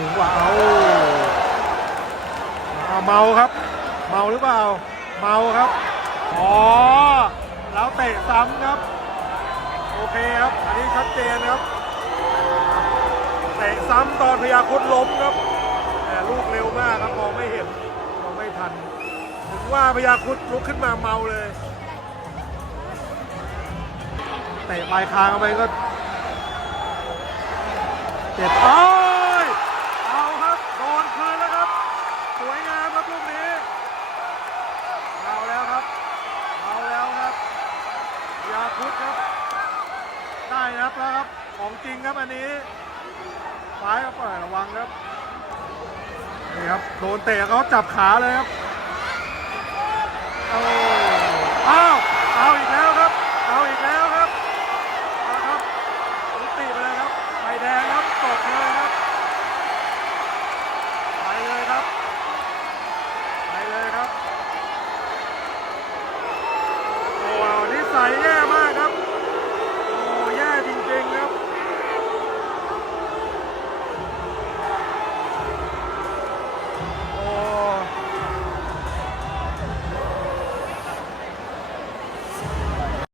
สูงกว่าเอาอ่าเมาครับ เมาหรือเปล่า เมาครับ อ๋อ แล้วเตะซ้ำครับ โอเคครับ อันนี้ชัดเจนครับ เตะซ้ำตอนพยาคุดล้มครับ แต่ลูกเร็วมากครับมองไม่เห็น มองไม่ทัน ถึงว่าพยาคุดลุกขึ้นมาเมาเลย เตะปลายคางเข้าไปก็เจ็บโอ้ยเอาครับ โดนคืนแล้วครับ สวยงามครับลูกนี้ เอาแล้วครับ เอาแล้วครับยา พุทธครับ ได้นะครับแล้วครับ ของจริงครับอันนี้ซ้ายครับเปิดระวังครับ นี่ครับ โดนเตะเขาจับขาเลยครับโอ้อ้าเอาอีกแล้วครับ เอาอีกแล้วครับเอาครับลุติไปเลยครับใบแดงครับตกเลยครับ ไปเลยครับ ไปเลยครับ โอ้โหนิสัย